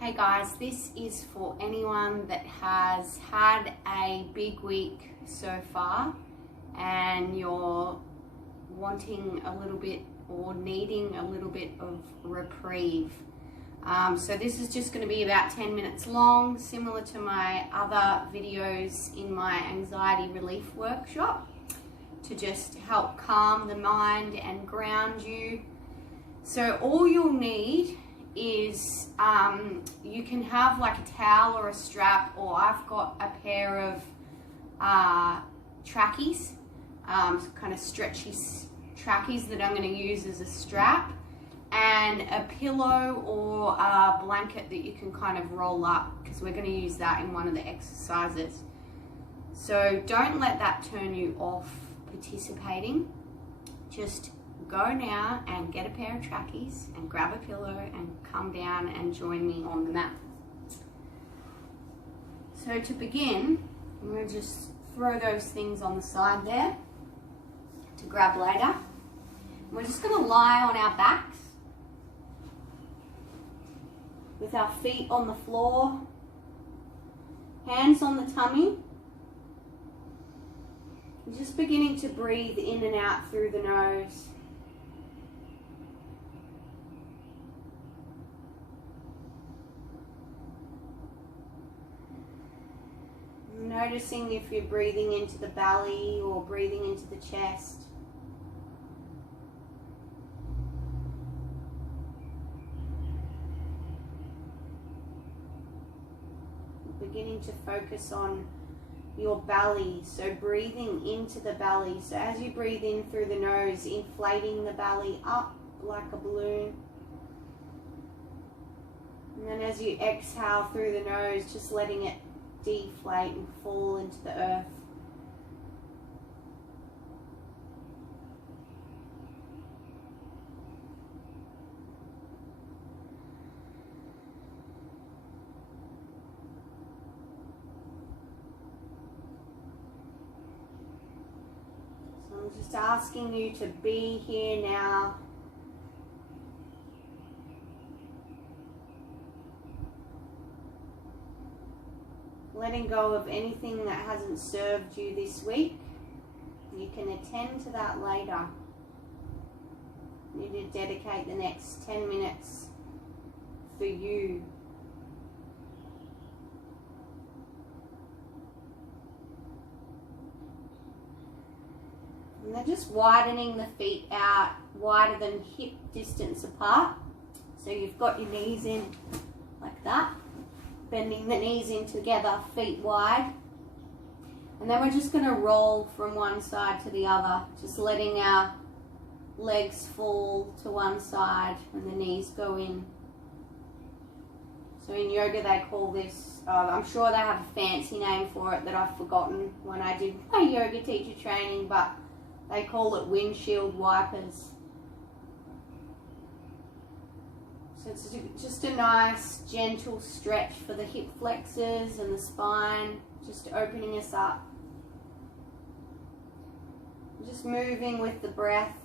Hey guys, this is for anyone that has had a big week so far and you're wanting a little bit or needing a little bit of reprieve. So this is just going to be about 10 minutes long, similar to my other videos in my anxiety relief workshop, to just help calm the mind and ground you. So all you'll need is you can have like a towel or a strap, or I've got a pair of trackies, kind of stretchy trackies that I'm going to use as a strap, and a pillow or a blanket that you can kind of roll up, because we're going to use that in one of the exercises. So don't let that turn you off participating. Just go now and get a pair of trackies and grab a pillow and come down and join me on the mat. So to begin, I'm going to just throw those things on the side there to grab later. We're just going to lie on our backs with our feet on the floor, hands on the tummy. And just beginning to breathe in and out through the nose. Noticing if you're breathing into the belly or breathing into the chest. Beginning to focus on your belly, so breathing into the belly. So as you breathe in through the nose, inflating the belly up like a balloon. And then as you exhale through the nose, just letting it deflate and fall into the earth. So I'm just asking you to be here now. Letting go of anything that hasn't served you this week. You can attend to that later. You need to dedicate the next 10 minutes for you. And then just widening the feet out, wider than hip distance apart. So you've got your knees in like that. Bending the knees in together, feet wide. And then we're just going to roll from one side to the other, just letting our legs fall to one side and the knees go in. So in yoga they call this, I'm sure they have a fancy name for it that I've forgotten when I did my yoga teacher training, but they call it windshield wipers. So it's just a nice gentle stretch for the hip flexors and the spine, just opening us up. Just moving with the breath.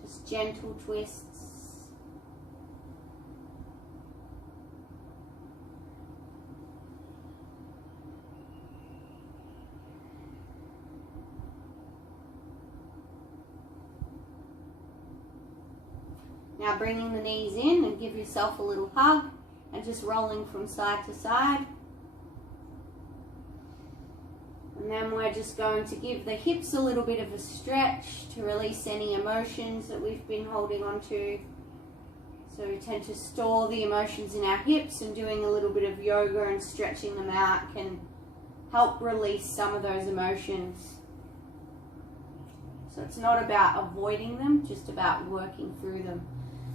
Just gentle twists. Now bringing the knees in, and give yourself a little hug and just rolling from side to side. And then we're just going to give the hips a little bit of a stretch to release any emotions that we've been holding on to. So we tend to store the emotions in our hips, and doing a little bit of yoga and stretching them out can help release some of those emotions. So it's not about avoiding them, just about working through them.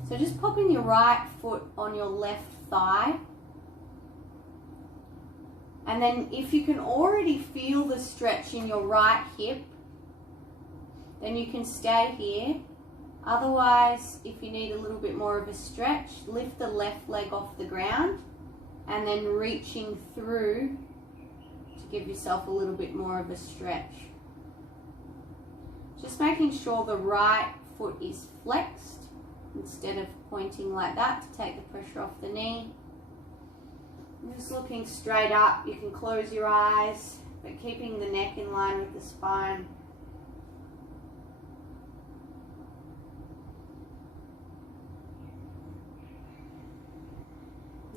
So just popping your right foot on your left thigh. And then if you can already feel the stretch in your right hip, then you can stay here. Otherwise, if you need a little bit more of a stretch, lift the left leg off the ground and then reaching through to give yourself a little bit more of a stretch. Just making sure the right foot is flexed instead of pointing like that to take the pressure off the knee. Just looking straight up. You can close your eyes, but keeping the neck in line with the spine.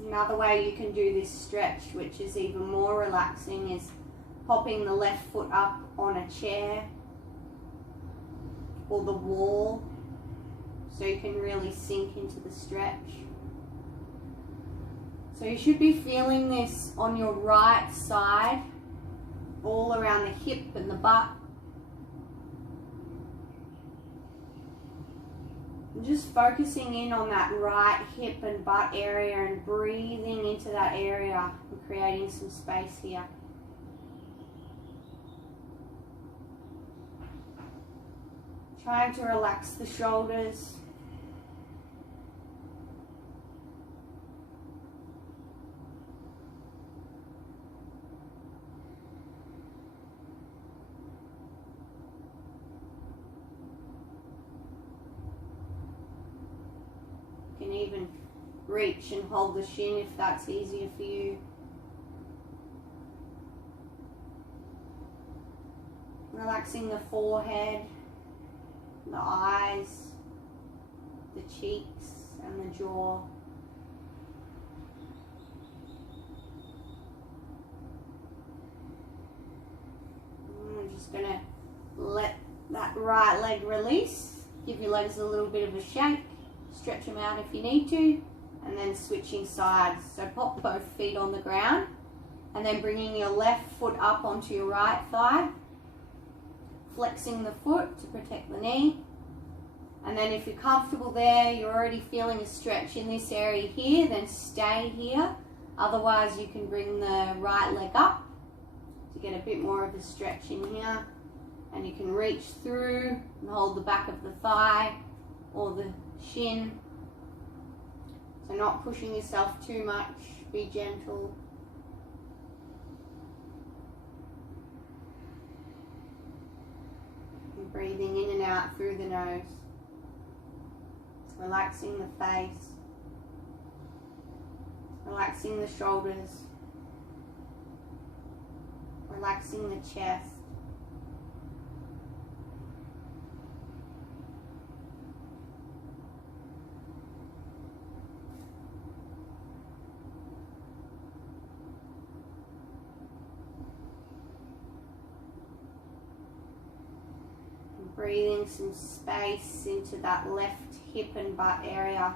Another way you can do this stretch, which is even more relaxing, is popping the left foot up on a chair or the wall so you can really sink into the stretch. So you should be feeling this on your right side, all around the hip and the butt. And just focusing in on that right hip and butt area and breathing into that area and creating some space here. Trying to relax the shoulders. You can even reach and hold the shin if that's easier for you. Relaxing the forehead, the eyes, the cheeks and the jaw. And we're just going to let that right leg release. Give your legs a little bit of a shake. Stretch them out if you need to. And then switching sides. So pop both feet on the ground. And then bringing your left foot up onto your right thigh. Flexing the foot to protect the knee. And then if you're comfortable there, you're already feeling a stretch in this area here, then stay here. Otherwise you can bring the right leg up to get a bit more of a stretch in here. And you can reach through and hold the back of the thigh or the shin. So not pushing yourself too much, be gentle. And breathing in and out through the nose. Relaxing the face. Relaxing the shoulders. Relaxing the chest. Breathing some space into that left hip and butt area.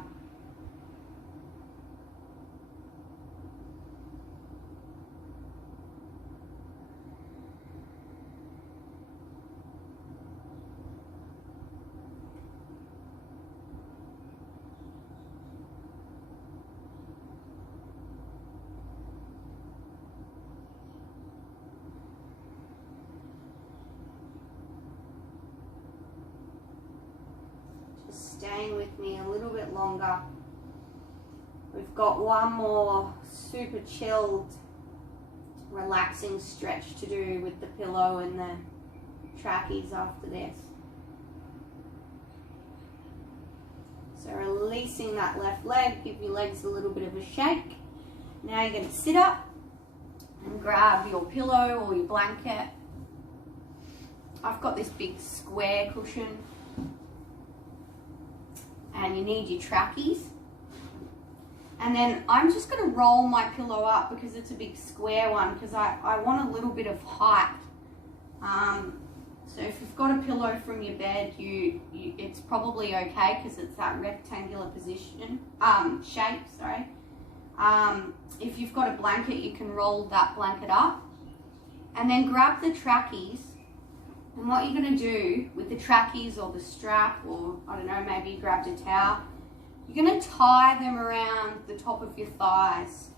Staying with me a little bit longer. We've got one more super chilled, relaxing stretch to do with the pillow and the trackies after this. So releasing that left leg, give your legs a little bit of a shake. Now you're going to sit up and grab your pillow or your blanket. I've got this big square cushion. And you need your trackies. And then I'm just going to roll my pillow up because it's a big square one because I want a little bit of height. So if you've got a pillow from your bed, it's probably okay because it's that rectangular position, shape, sorry. If you've got a blanket, you can roll that blanket up. And then grab the trackies. And what you're going to do with the trackies or the strap, or I don't know, maybe you grabbed a towel, you're going to tie them around the top of your thighs,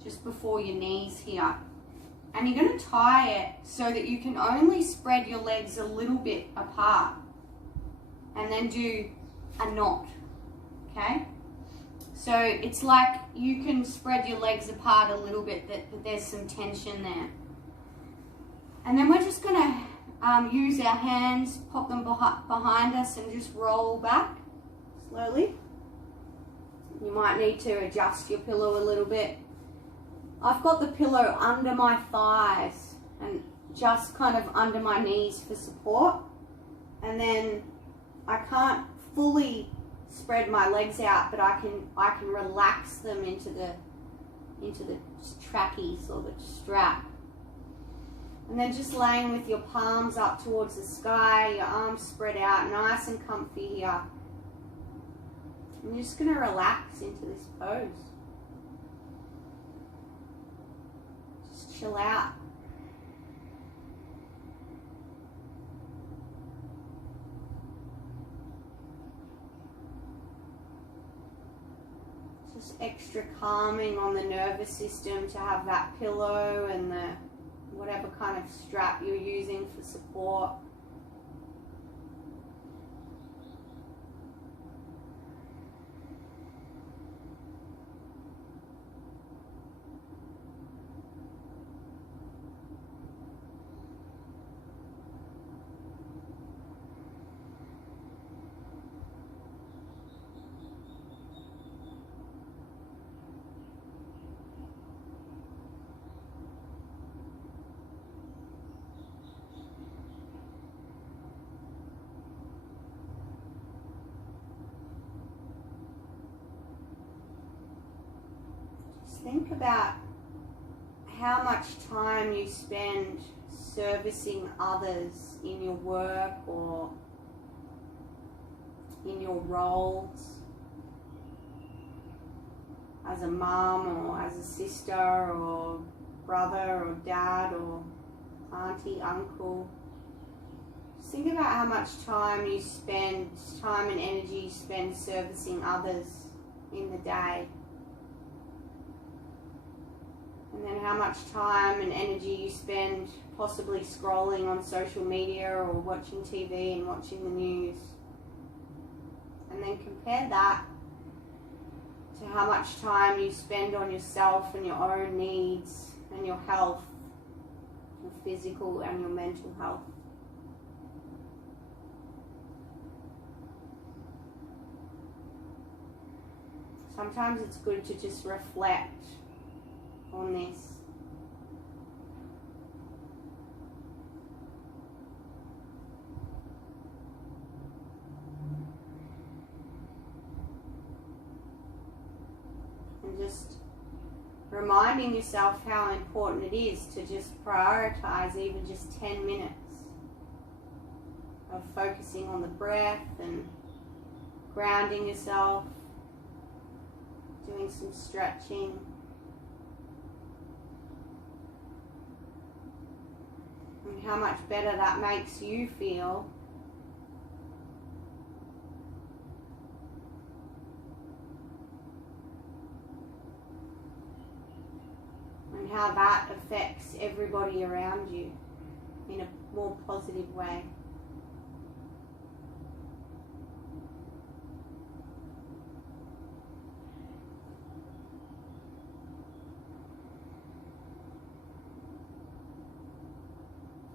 just before your knees here. And you're going to tie it so that you can only spread your legs a little bit apart. And then do a knot, okay? So it's like you can spread your legs apart a little bit, that there's some tension there. And then we're just going to use our hands, pop them behind us and just roll back slowly. You might need to adjust your pillow a little bit. I've got the pillow under my thighs and just kind of under my knees for support. And then I can't fully spread my legs out, but I can relax them into the trackies or the strap. And then just laying with your palms up towards the sky, your arms spread out, nice and comfy here. And you're just going to relax into this pose. Just chill out. Just extra calming on the nervous system to have that pillow and the whatever kind of strap you're using for support. Think about how much time you spend servicing others in your work or in your roles as a mum or as a sister or brother or dad or auntie, uncle. Just think about how much time you spend, time and energy you spend servicing others in the day. And then how much time and energy you spend possibly scrolling on social media or watching TV and watching the news. And then compare that to how much time you spend on yourself and your own needs and your health, your physical and your mental health. Sometimes it's good to just reflect on this. And just reminding yourself how important it is to just prioritize even just 10 minutes of focusing on the breath and grounding yourself, doing some stretching. And how much better that makes you feel. And how that affects everybody around you in a more positive way.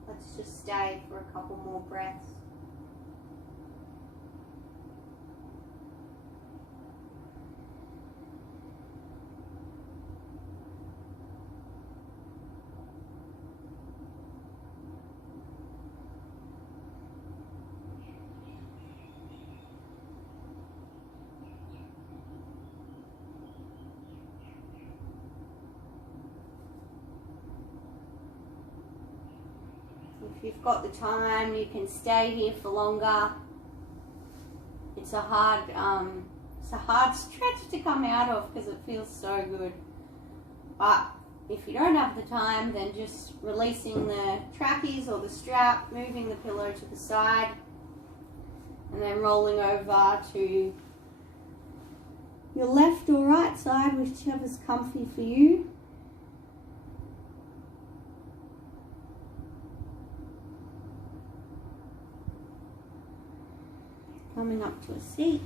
Let's just stay for a couple more breaths. If you've got the time, you can stay here for longer. It's a hard stretch to come out of because it feels so good. But if you don't have the time, then just releasing the trackies or the strap, moving the pillow to the side, and then rolling over to your left or right side, whichever's comfy for you. Coming up to a seat,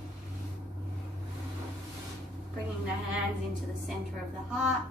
bringing the hands into the center of the heart.